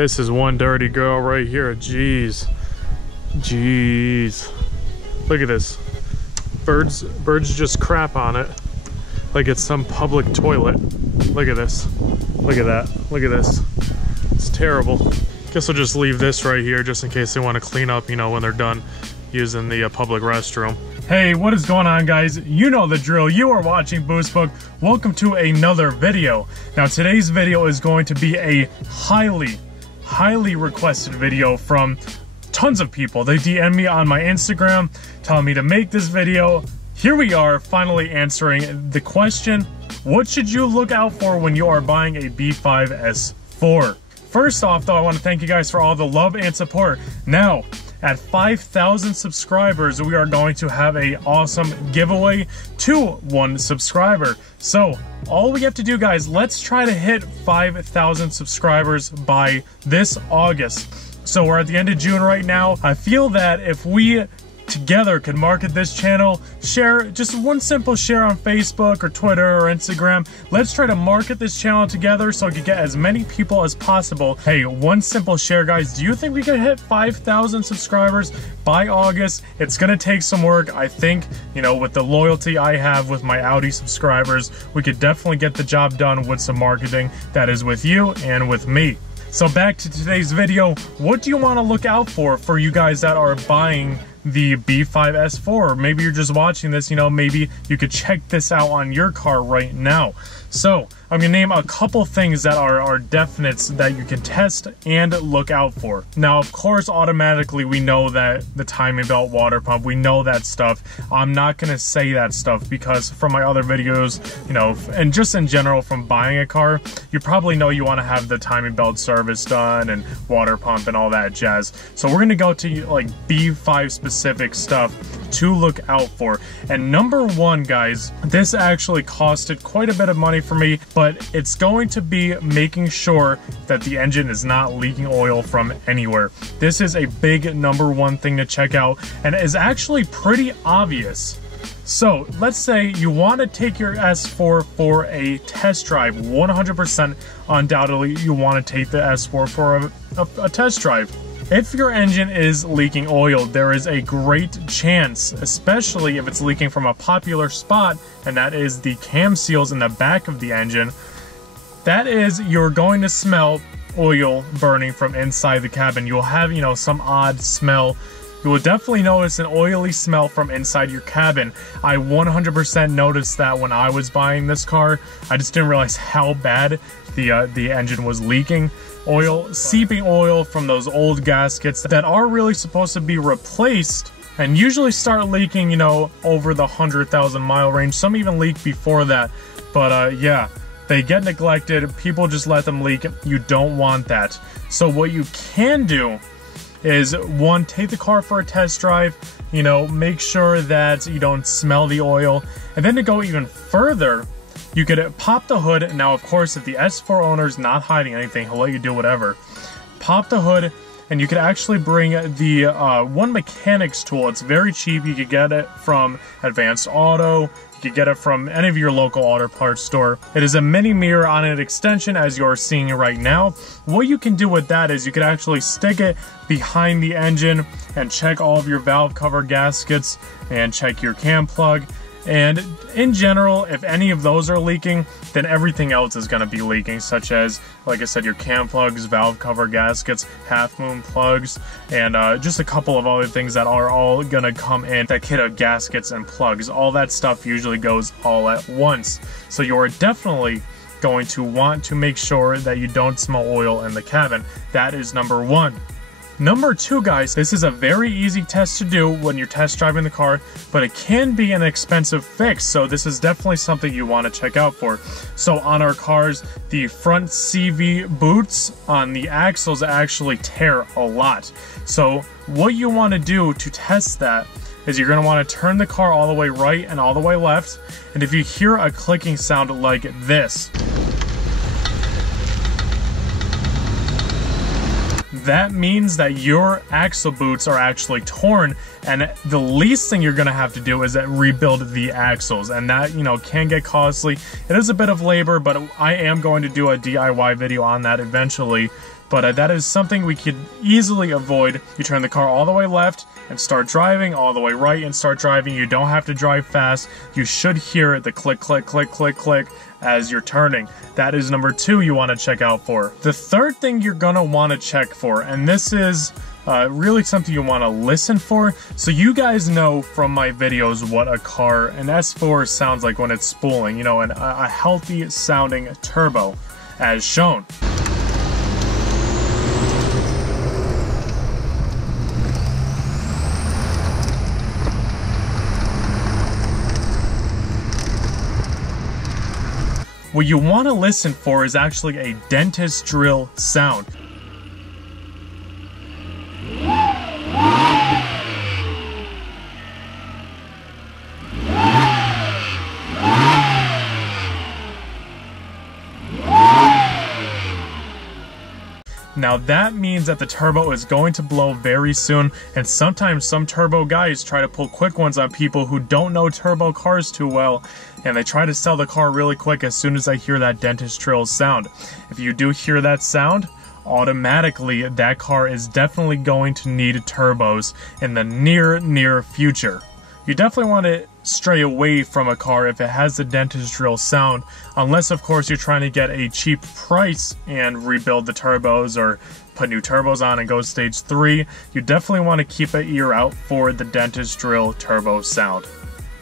This is one dirty girl right here. Jeez. Jeez. Look at this. Birds just crap on it. Like it's some public toilet. Look at this. Look at that. Look at this. It's terrible. Guess I'll just leave this right here just in case they want to clean up, you know, when they're done using the public restroom. Hey, what is going on, guys? You know the drill. You are watching Boostbook. Welcome to another video. Now, today's video is going to be a highly requested video from tons of people. They DM me on my Instagram telling me to make this video. Here we are, finally answering the question, what should you look out for when you are buying a B5 S4? First off, though, I want to thank you guys for all the love and support. Now, at 5,000 subscribers, we are going to have an awesome giveaway to one subscriber. So, all we have to do, guys, let's try to hit 5,000 subscribers by this August. So, we're at the end of June right now. I feel that if we together could market this channel, share just one simple share on Facebook or Twitter or Instagram. Let's try to market this channel together so I can get as many people as possible. Hey, one simple share, guys. Do you think we could hit 5,000 subscribers by August? It's gonna take some work. I think, you know, with the loyalty I have with my Audi subscribers, we could definitely get the job done with some marketing that is with you and with me. So back to today's video, what do you want to look out for you guys that are buying the B5 S4? Maybe you're just watching this, you know, maybe you could check this out on your car right now. So I'm gonna name a couple things that are definites that you can test and look out for. Now, of course, automatically we know that the timing belt, water pump, we know that stuff. I'm not gonna say that stuff because from my other videos, you know, and just in general from buying a car, you probably know you wanna have the timing belt service done and water pump and all that jazz. So we're gonna go to like B5 specific stuff to look out for. And number one, guys, this actually costed quite a bit of money for me, but it's going to be making sure that the engine is not leaking oil from anywhere. This is a big number one thing to check out and is actually pretty obvious. So let's say you want to take your S4 for a test drive. 100% undoubtedly you want to take the S4 for a test drive. If your engine is leaking oil, there is a great chance, especially if it's leaking from a popular spot, and that is the cam seals in the back of the engine, that is, you're going to smell oil burning from inside the cabin. You'll have, you know, some odd smell. You will definitely notice an oily smell from inside your cabin. I 100% noticed that when I was buying this car. I just didn't realize how bad the engine was leaking oil, seeping oil from those old gaskets that are really supposed to be replaced and usually start leaking, you know, over the 100,000 mile range. Some even leak before that, but yeah, they get neglected. People just let them leak. You don't want that. So what you can do is, one, take the car for a test drive, you know, make sure that you don't smell the oil, and then to go even further, you could pop the hood. Now, of course, if the S4 owner is not hiding anything, he'll let you do whatever. Pop the hood, and you could actually bring the one mechanics tool. It's very cheap. You could get it from Advanced Auto. You could get it from any of your local auto parts store. It is a mini mirror on an extension, as you're seeing right now. What you can do with that is you could actually stick it behind the engine and check all of your valve cover gaskets and check your cam plug. And in general, if any of those are leaking, then everything else is going to be leaking, such as, like I said, your cam plugs, valve cover gaskets, half moon plugs, and just a couple of other things that are all going to come in that kit of gaskets and plugs. All that stuff usually goes all at once. So you are definitely going to want to make sure that you don't smell oil in the cabin. That is number one. Number two, guys, this is a very easy test to do when you're test driving the car, but it can be an expensive fix, so this is definitely something you want to check out for. So on our cars, the front CV boots on the axles actually tear a lot. So what you want to do to test that is you're going to want to turn the car all the way right and all the way left, and if you hear a clicking sound like this, that means that your axle boots are actually torn, and the least thing you're going to have to do is rebuild the axles, and that, you know, can get costly. It is a bit of labor, but I am going to do a DIY video on that eventually. But that is something we could easily avoid. You turn the car all the way left and start driving, all the way right and start driving. You don't have to drive fast. You should hear the click, click, click, click, click as you're turning. That is number 2 you want to check out for. The third thing you're going to want to check for, and this is really something you want to listen for, so you guys know from my videos what an S4 sounds like when it's spooling, you know, a healthy sounding turbo as shown. What you want to listen for is actually a dentist drill sound. Now that means that the turbo is going to blow very soon, and sometimes some turbo guys try to pull quick ones on people who don't know turbo cars too well, and they try to sell the car really quick as soon as they hear that dentist drill sound. If you do hear that sound, automatically that car is definitely going to need turbos in the near future. You definitely want to stray away from a car if it has the dentist drill sound, unless of course you're trying to get a cheap price and rebuild the turbos or put new turbos on and go stage 3. You definitely want to keep an ear out for the dentist drill turbo sound.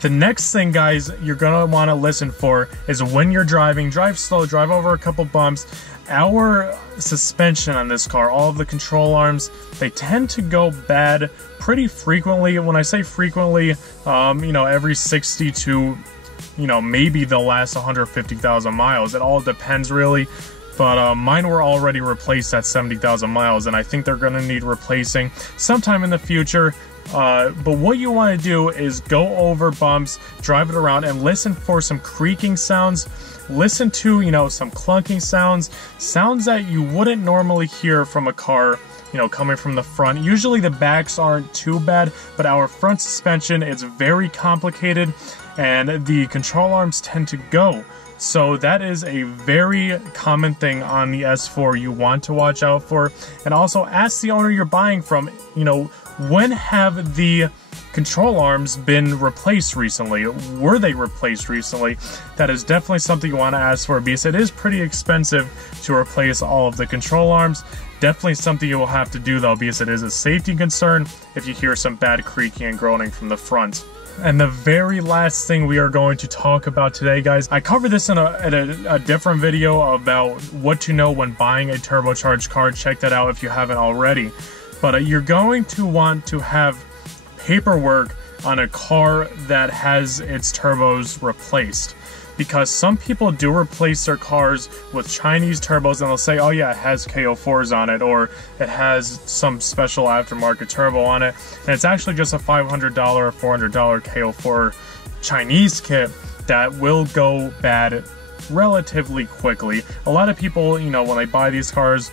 The next thing, guys, you're going to want to listen for is when you're driving, drive slow, drive over a couple bumps. Our suspension on this car, all of the control arms, they tend to go bad pretty frequently. When I say frequently, you know, every 60 to, you know, maybe they'll last 150,000 miles. It all depends really. But mine were already replaced at 70,000 miles, and I think they're going to need replacing sometime in the future. But what you want to do is go over bumps, drive it around, and listen for some creaking sounds. Listen to, you know, some clunking sounds, sounds that you wouldn't normally hear from a car, you know, coming from the front. Usually the backs aren't too bad, but our front suspension is very complicated, and the control arms tend to go. So that is a very common thing on the S4 you want to watch out for. And also ask the owner you're buying from, you know, when have the control arms been replaced recently? Were they replaced recently? That is definitely something you want to ask for, because it is pretty expensive to replace all of the control arms. Definitely something you will have to do though, because it is a safety concern if you hear some bad creaking and groaning from the front. And the very last thing we are going to talk about today, guys, I covered this in a different video about what to know when buying a turbocharged car. Check that out if you haven't already. But you're going to want to have paperwork on a car that has its turbos replaced, because some people do replace their cars with Chinese turbos and they'll say, oh yeah, it has KO4s on it, or it has some special aftermarket turbo on it, and it's actually just a $500 or $400 KO4 Chinese kit that will go bad relatively quickly. A lot of people, you know, when they buy these cars,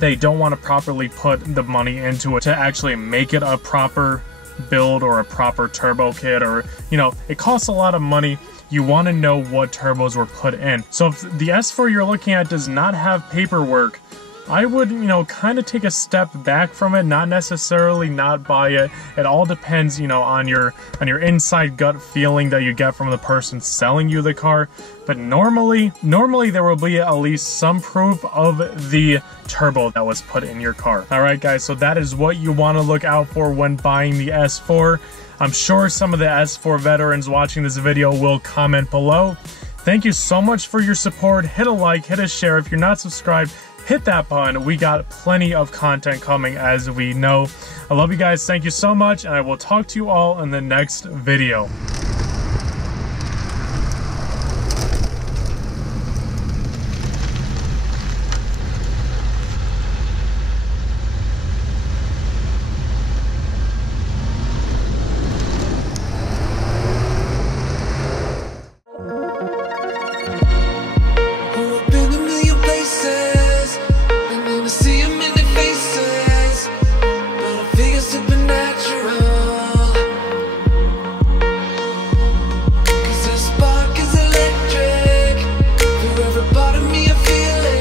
they don't want to properly put the money into it to actually make it a proper build or a proper turbo kit, or, you know, it costs a lot of money. You want to know what turbos were put in. So if the S4 you're looking at does not have paperwork, I would, you know, kind of take a step back from it, not necessarily not buy it. It all depends, you know, on your inside gut feeling that you get from the person selling you the car. But normally there will be at least some proof of the turbo that was put in your car. All right, guys, so that is what you want to look out for when buying the S4. I'm sure some of the S4 veterans watching this video will comment below. Thank you so much for your support. Hit a like, hit a share. If you're not subscribed, hit that button. We got plenty of content coming, as we know. I love you guys. Thank you so much, and I will talk to you all in the next video.